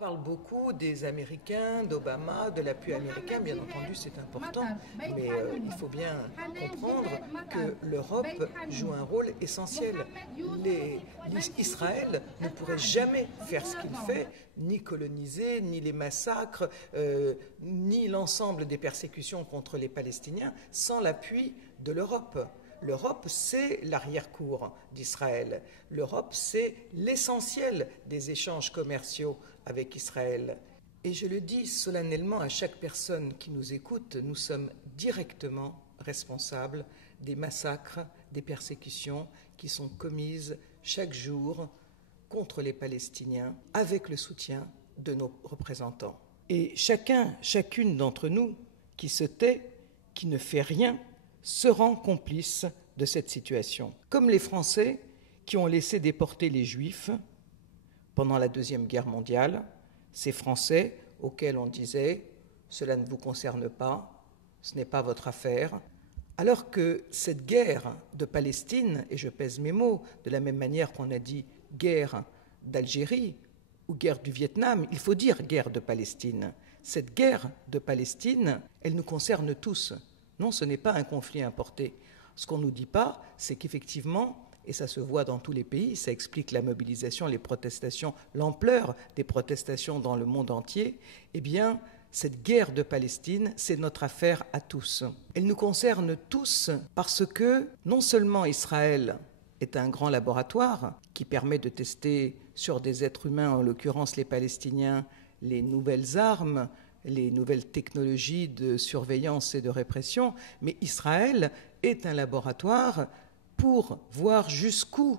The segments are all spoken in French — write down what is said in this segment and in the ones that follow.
parle beaucoup des Américains, d'Obama, de l'appui américain, bien entendu c'est important, mais il faut bien comprendre que l'Europe joue un rôle essentiel. Israël ne pourrait jamais faire ce qu'il fait, ni coloniser, ni les massacres, ni l'ensemble des persécutions contre les Palestiniens, sans l'appui de l'Europe. L'Europe, c'est l'arrière-cour d'Israël. L'Europe, c'est l'essentiel des échanges commerciaux avec Israël. Et je le dis solennellement à chaque personne qui nous écoute, nous sommes directement responsables des massacres, des persécutions qui sont commises chaque jour contre les Palestiniens avec le soutien de nos représentants. Et chacune d'entre nous qui se tait, qui ne fait rien, se rend complice de cette situation. Comme les Français qui ont laissé déporter les Juifs pendant la Deuxième Guerre mondiale, ces Français auxquels on disait « cela ne vous concerne pas, ce n'est pas votre affaire », alors que cette guerre de Palestine, et je pèse mes mots, de la même manière qu'on a dit guerre d'Algérie ou guerre du Vietnam, il faut dire guerre de Palestine. Cette guerre de Palestine, elle nous concerne tous. Non, ce n'est pas un conflit importé. Ce qu'on ne nous dit pas, c'est qu'effectivement, et ça se voit dans tous les pays, ça explique la mobilisation, les protestations, l'ampleur des protestations dans le monde entier, eh bien, cette guerre de Palestine, c'est notre affaire à tous. Elle nous concerne tous parce que non seulement Israël est un grand laboratoire qui permet de tester sur des êtres humains, en l'occurrence les Palestiniens, les nouvelles armes, les nouvelles technologies de surveillance et de répression, mais Israël est un laboratoire pour voir jusqu'où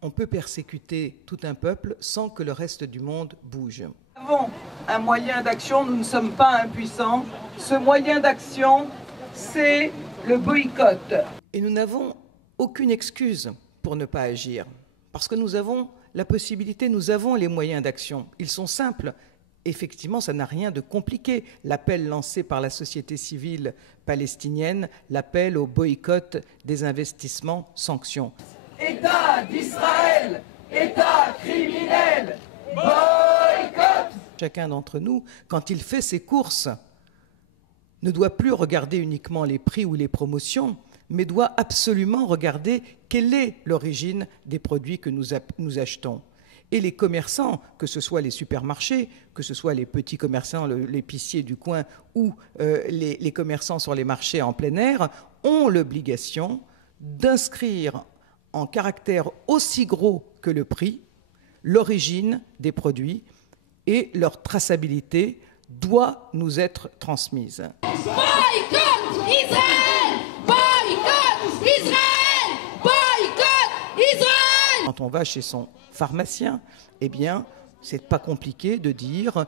on peut persécuter tout un peuple sans que le reste du monde bouge. Nous avons un moyen d'action, nous ne sommes pas impuissants. Ce moyen d'action, c'est le boycott. Et nous n'avons aucune excuse pour ne pas agir, parce que nous avons la possibilité, nous avons les moyens d'action. Ils sont simples. Effectivement, ça n'a rien de compliqué. L'appel lancé par la société civile palestinienne, l'appel au boycott des investissements sanctions. État d'Israël, État criminel, boycott! Chacun d'entre nous, quand il fait ses courses, ne doit plus regarder uniquement les prix ou les promotions, mais doit absolument regarder quelle est l'origine des produits que nous achetons. Et les commerçants, que ce soit les supermarchés, que ce soit les petits commerçants, l'épicier du coin ou les commerçants sur les marchés en plein air, ont l'obligation d'inscrire en caractère aussi gros que le prix l'origine des produits et leur traçabilité doit nous être transmise. Boycott Israël! Boycott Israël! Boycott Israël! Quand on va chez son pharmacien, eh bien, c'est pas compliqué de dire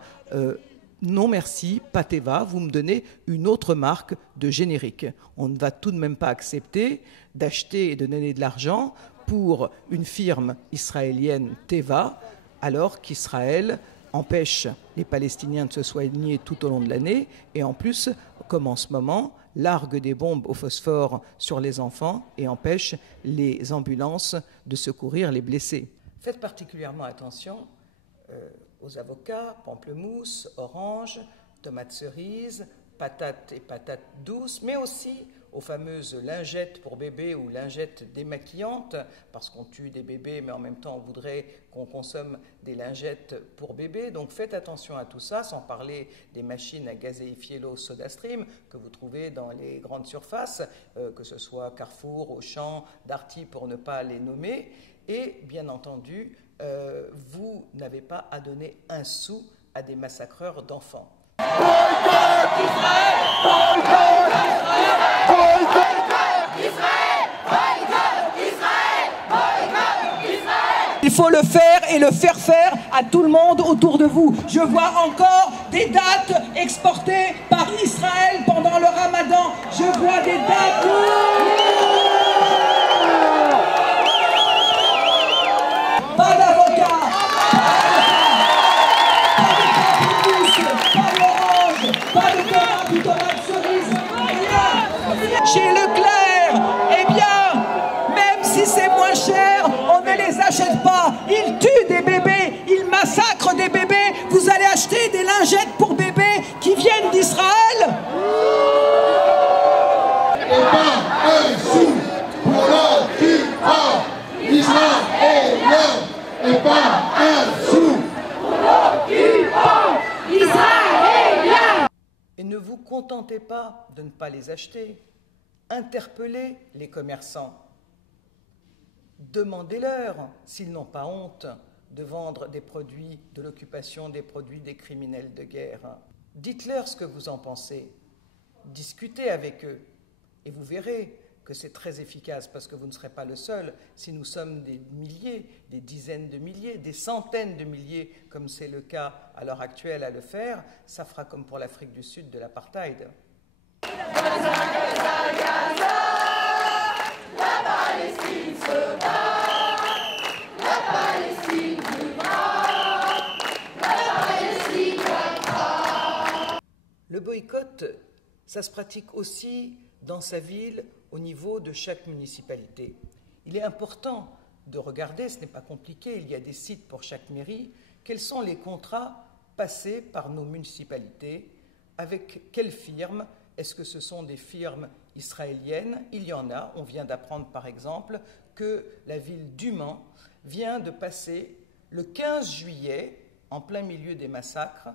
non merci, pas Teva, vous me donnez une autre marque de générique. On ne va tout de même pas accepter d'acheter et de donner de l'argent pour une firme israélienne Teva, alors qu'Israël empêche les Palestiniens de se soigner tout au long de l'année et en plus, comme en ce moment, largue des bombes au phosphore sur les enfants et empêche les ambulances de secourir les blessés. Faites particulièrement attention aux avocats, pamplemousse, orange, tomates cerises, patates et patates douces, mais aussi aux fameuses lingettes pour bébés ou lingettes démaquillantes, parce qu'on tue des bébés, mais en même temps on voudrait qu'on consomme des lingettes pour bébés. Donc faites attention à tout ça, sans parler des machines à gazéifier l'eau SodaStream que vous trouvez dans les grandes surfaces, que ce soit Carrefour, Auchan, Darty pour ne pas les nommer. Et bien entendu, vous n'avez pas à donner un sou à des massacreurs d'enfants. Boycott Israël! Boycott Israël! Boycott Israël! Boycott Israël! Boycott Israël! Il faut le faire et le faire faire à tout le monde autour de vous. Je vois encore des dates exportées par Israël pendant le Ramadan. Je vois des dates... Pas d'avocat, pas de tomates cerises, rien. Chez Leclerc, eh bien, même si c'est moins cher, on ne les achète pas. Ils tuent des bébés, ils massacrent des bébés. vous contentez pas de ne pas les acheter. Interpellez les commerçants. Demandez-leur s'ils n'ont pas honte de vendre des produits de l'occupation, des produits des criminels de guerre. Dites-leur ce que vous en pensez. Discutez avec eux et vous verrez que c'est très efficace parce que vous ne serez pas le seul. Si nous sommes des milliers, des dizaines de milliers, des centaines de milliers, comme c'est le cas à l'heure actuelle à le faire, ça fera comme pour l'Afrique du Sud de l'apartheid. Le boycott, ça se pratique aussi dans sa ville, au niveau de chaque municipalité. Il est important de regarder, ce n'est pas compliqué, il y a des sites pour chaque mairie, quels sont les contrats passés par nos municipalités, avec quelles firmes, est-ce que ce sont des firmes israéliennes? Il y en a, on vient d'apprendre par exemple que la ville du Mans vient de passer le 15 juillet, en plein milieu des massacres,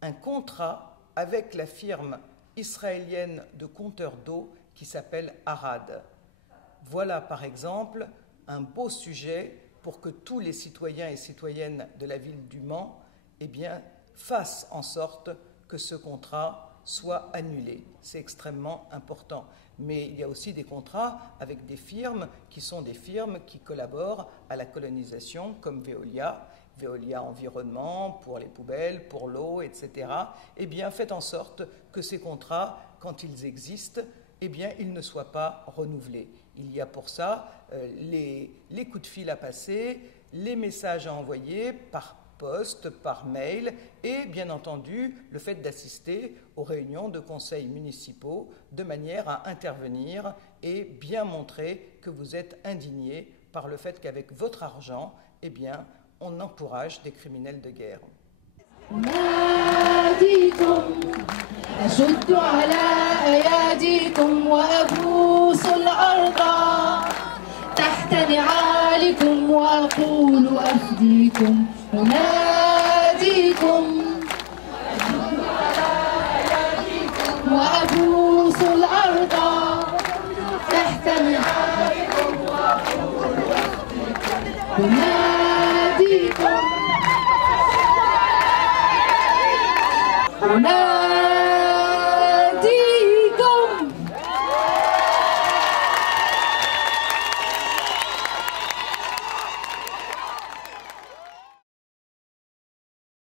un contrat avec la firme israélienne de compteurs d'eau qui s'appelle Arad. Voilà par exemple un beau sujet pour que tous les citoyens et citoyennes de la ville du Mans fassent en sorte que ce contrat soit annulé. C'est extrêmement important. Mais il y a aussi des contrats avec des firmes qui sont des firmes qui collaborent à la colonisation, comme Veolia, Veolia Environnement, pour les poubelles, pour l'eau, etc. Faites en sorte que ces contrats, quand ils existent, ils ne soient pas renouvelés. Il y a pour ça les coups de fil à passer, les messages à envoyer par poste, par mail et bien entendu le fait d'assister aux réunions de conseils municipaux de manière à intervenir et bien montrer que vous êtes indigné par le fait qu'avec votre argent, on encourage des criminels de guerre. أشد على أياديكم وأبوس الأرض تحت نعالكم وأقول أفديكم أناديكم أشد على أياديكم وأبوس الأرض تحت نعالكم وأقول أفديكم أناديكم